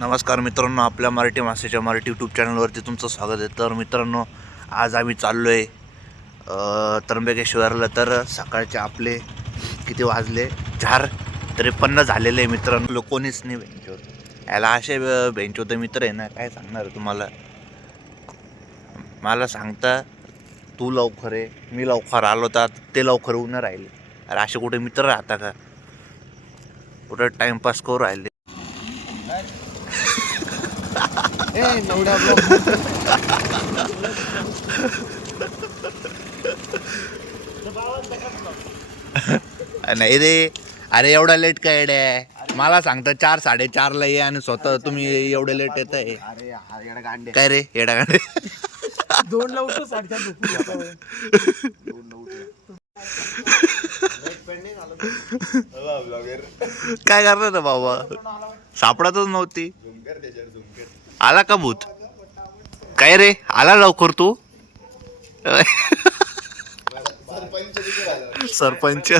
नमस्कार मित्रांनो आपल्या मराठी मासेच्या मराठी यूट्यूब चॅनलवरती तुमचं स्वागत आहे. तर मित्रांनो आज आम्ही चाललो आहे त्र्यंबकेश्वरला. तर सकाळचे आपले किती वाजले? चार त्रेपन्न झालेले आहे मित्रांनो. कोणीच नाही बेंचवर याला असे बेंच होते मित्र आहे ना काय सांगणार आहे तुम्हाला? मला सांगता तू लवकर आहे मी लवकर आलो तर ते लवकर होऊन राहिले. अरे असे कुठे मित्र राहता का? कुठं टाइमपास करू राहिले? नाही रे. अरे एवढा लेट काय आहे मला सांगता चार साडेचारला ये आणि स्वतः तुम्ही एवढं लेट येत आहे. अरे हा येडा गांडे. काय रे? येडा गाडे. दोन ला उठतो. काय करणार रे बाबा? सापडतच नव्हती. आला का भूत? काय रे? आला लवकर तू? सरपंच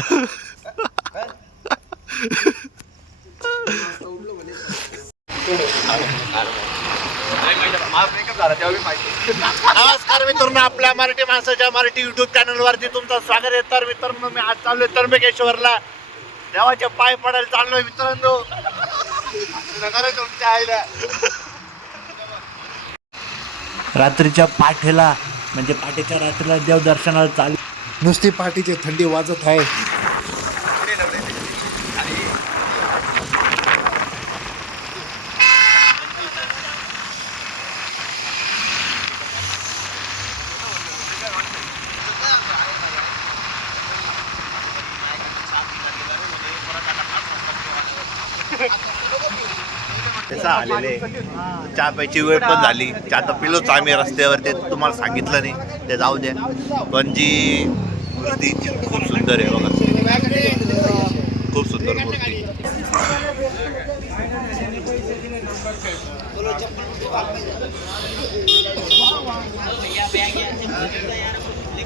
नमस्कार मित्रांनो आपल्या मराठी माणसाच्या मराठी युट्यूब चॅनलवरती तुमचं स्वागत आहे. तर मित्रांनो मी आज चाललोय त्र्यंबकेश्वरला देवाचे पाय पडायला चाललोय मित्रांनो. तुमच्या आईला. रात्रीच्या पाठेला म्हणजे पाठीच्या रात्रीला देव दर्शनाला चालू. नुसती पाठीची थंडी वाजत आहे. त्याचा आलेले चहा प्यायची वेळ पण झाली. चहा तर पिलोच आम्ही रस्त्यावर ते तुम्हाला सांगितलं नाही. ते जाऊ द्या. पण जी मूर्ती खूप सुंदर आहे बघा. खूप सुंदर मूर्ती. हे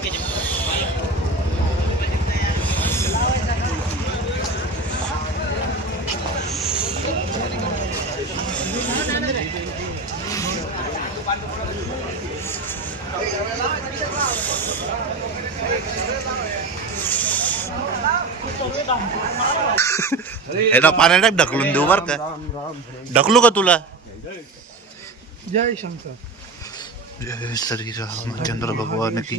ना पाण्यात ढकलून देऊ बर का? ढकलू का तुला? जय शंकर. जय श्री रामचंद्र भगवान की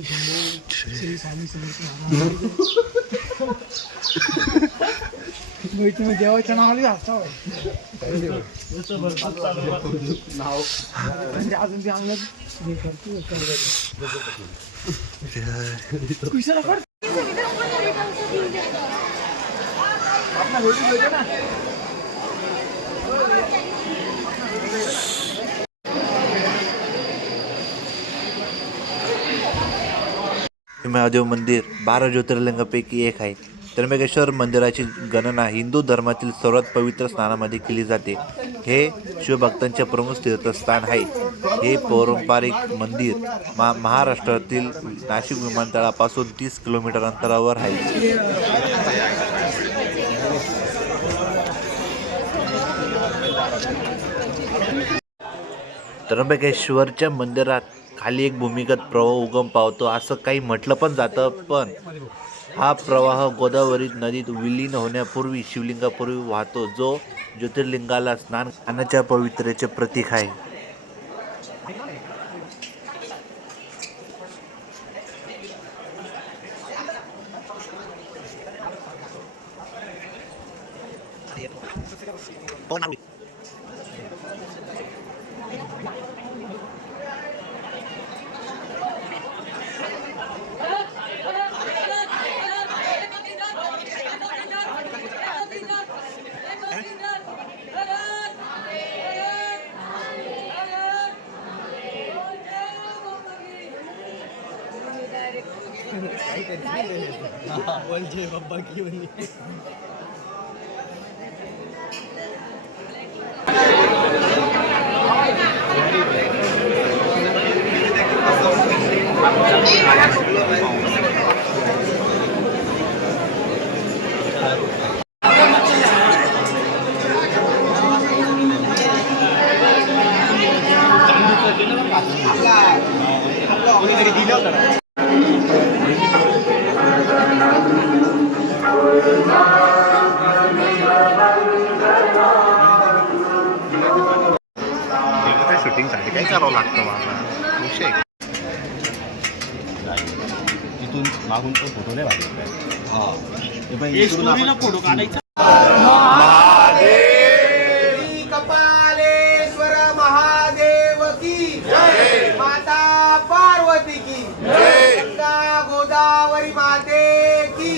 देवाच्या. म्हणजे अजून ते महादेव मंदिर बारा ज्योतिर्लिंगापैकी एक आहे. त्र्यंबकेश्वर मंदिराची गणना हिंदू धर्मातील सर्वात पवित्र स्थानामध्ये केली जाते. हे शिवभक्तांचे प्रमुख तीर्थस्थान आहे. हे पारंपरिक मंदिर मा महाराष्ट्रातील नाशिक विमानतळापासून तीस किलोमीटर अंतरावर आहे. त्र्यंबकेश्वरच्या मंदिरात खाली एक भूमिगत प्रवाह उगम पावतो असं काही म्हटलं पण जातं. पण हा प्रवाह गोदावरी नदीत विलीन होण्यापूर्वी शिवलिंगापूर्वी वाहतो जो ज्योतिर्लिंगाला स्नान स्नानाच्या पवित्रेचे प्रतीक आहे. বলছে বাবা কি বলি দিলেও তারা शूटिंगसाठी काय करावं लागतं मला विषय. तिथून मागून तो फोटो नाही फोटो काढायचा. कपालेश्वर महादेव की माता पार्वती की. गंगा गोदावरी माते की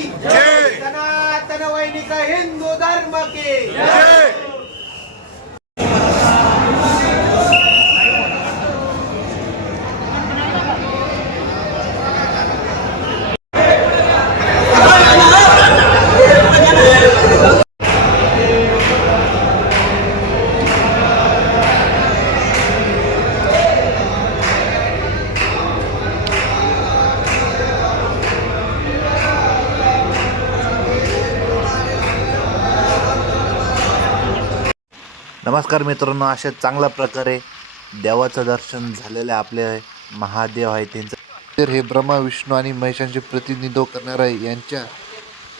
सनातन वैदिक हिंदू धर्म के नमस्कार मित्रांनो अशा चांगल्या प्रकारे देवाचं दर्शन झालेलं आपले महादेव आहे त्यांचं. तर हे ब्रह्मा विष्णू आणि महेशांचे प्रतिनिधित्व करणारा यांच्या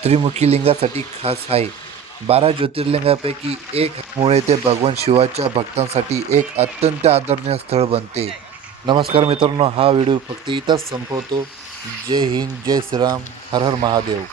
त्रिमुखी लिंगासाठी खास आहे. बारा ज्योतिर्लिंगापैकी एक मुळे ते भगवान शिवाच्या भक्तांसाठी एक अत्यंत आदरणीय स्थळ बनते. नमस्कार मित्रांनो हा व्हिडिओ फक्त इथंच संपवतो. जय हिंद जय श्रीराम हर हर महादेव.